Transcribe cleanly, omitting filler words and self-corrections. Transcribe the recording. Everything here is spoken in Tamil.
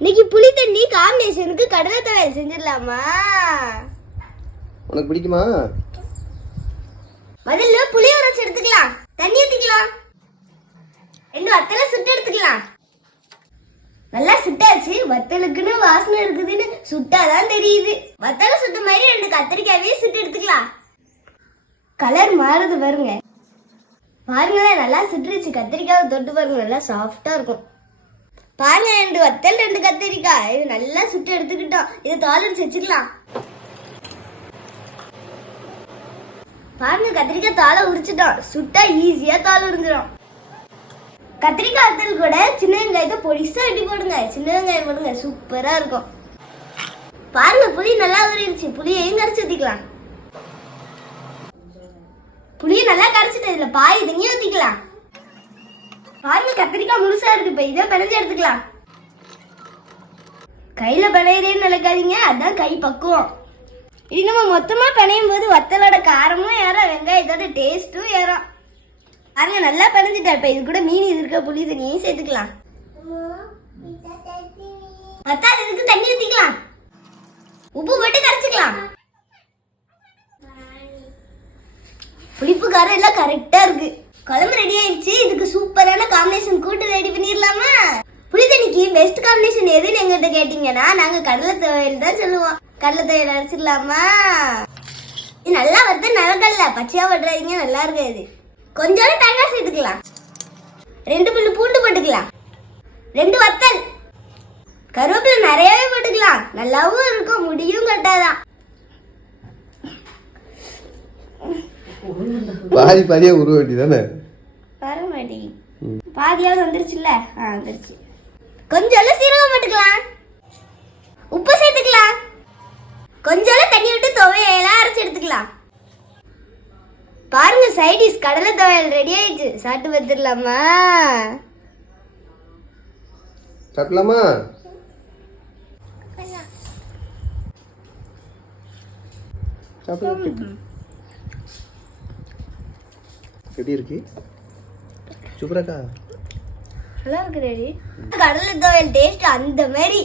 இன்னைக்கு புளி தண்ணி காம்பினேஷனுக்கு கடலை துவையல் செஞ்சிடலாமா? உனக்கு பிடிக்குமா? முதல்ல புளிய உரைச்சு எடுத்துக்கலாம். தண்ணி ஊத்திக்கலாம். 2 வத்தலை சுட்டு எடுத்துக்கலாம். நல்லா சுட்டாச்சு. வத்தலுக்குன்னு வாசனை இருக்குதுன்னு சுட்டாதான் தெரியுது. வத்தலை சுட்ட மாதிரி 2 கத்திரிக்காயவே சுட்டு எடுத்துக்கலாம். கலர் மாறுது பாருங்க. பாருங்களேன், நல்லா சுட்டுருச்சு. கத்திரிக்காவை தொட்டு பாருங்க, நல்லா சாஃப்டா இருக்கும். பாருங்க, 2 வத்தல் 2 கத்திரிக்காய் இது நல்லா சுட்டு எடுத்துக்கிட்டோம். இதை தாளிச்சு வச்சுக்கலாம். பாருங்க, கத்திரிக்காய் தாளை உரிச்சிட்டோம். சுட்டா ஈஸியா தாள் உறிஞ்சிடும். கத்திரிக்காய் வத்தல் கூட சின்ன வெங்காயத்தை பொடிசா வெட்டி போடுங்க. சின்ன வெங்காயம் போடுங்க, சூப்பரா இருக்கும். பாருங்க, புளி நல்லா ஊறிடுச்சு. புளியையும் கரைச்சி ஊத்திக்கலாம். புளியை நல்லா கரைச்சிட்டு இதுல பாதி தண்ணி ஊத்திக்கலாம். பாருங்க, கத்திரிக்காய் முழுசா இருக்கு. இப்ப இதை பிணைஞ்சு எடுத்துக்கலாம். கையில பிணையிறேன்னு நினைக்காதீங்க, அதான் கை பக்குவம். இது நம்ம மொத்தமா பிணையும் போது வத்தலோட காரமும் ஏறும், வெங்காயத்தோட டேஸ்டும் ஏறும். பாருங்க, நல்லா பிணைஞ்சிட்டா. இப்ப இது கூட மீன் இது இருக்க புளி தண்ணியையும் சேர்த்துக்கலாம். பத்தாது, இதுக்கு தண்ணி ஊத்திக்கலாம். உப்பு போட்டு கரைச்சிக்கலாம். புளிப்பு காரம் எல்லாம் கரெக்டா இருக்கு. குழம்பு ரெடி ஆயிடுச்சு. இதுக்கு சூப்பரான காம்பினேஷன் கூட்டு ரெடி பண்ணிடலாமா? புளி தண்ணிக்கு பெஸ்ட் காம்பினேஷன் எதுன்னு எங்கிட்ட கேட்டீங்கன்னா நாங்க கடலை துவையல் தான் சொல்லுவோம். கடலை துவையல் அரைச்சிடலாமா? இது நல்லா வறுத்த நிலக்கடலை, பச்சையா படுறாதீங்க, நல்லா இருக்காது. கொஞ்சோட தேங்காய் சேர்த்துக்கலாம். 2 புல்லு பூண்டு போட்டுக்கலாம். 2 வத்தல், கருவேப்பிலை நிறையவே போட்டுக்கலாம். நல்லாவும் இருக்கும், முடியும் கட்டாதான். பாதி பாதியா உருவ வேண்டியதானே? வர மாட்டேங்கி. பாதியாவது வந்துருச்சுல்ல? வந்துருச்சு. கொஞ்சம் சீரகம் போட்டுக்கலாம். உப்பு சேர்த்துக்கலாம். கொஞ்சம் தண்ணி விட்டு துவையெல்லாம் அரைச்சு எடுத்துக்கலாம். பாருங்க, சைடிஷ் கடலை துவையல் ரெடி ஆயிடுச்சு. சாப்பிட்டு பார்த்துடலாமா? சாப்பிடலாமா? சாப்பிடலாம். எப்படி இருக்கு? சூப்பராக்கா, நல்லா இருக்கு. கடலை துவையல் டேஸ்ட் அந்த மாதிரி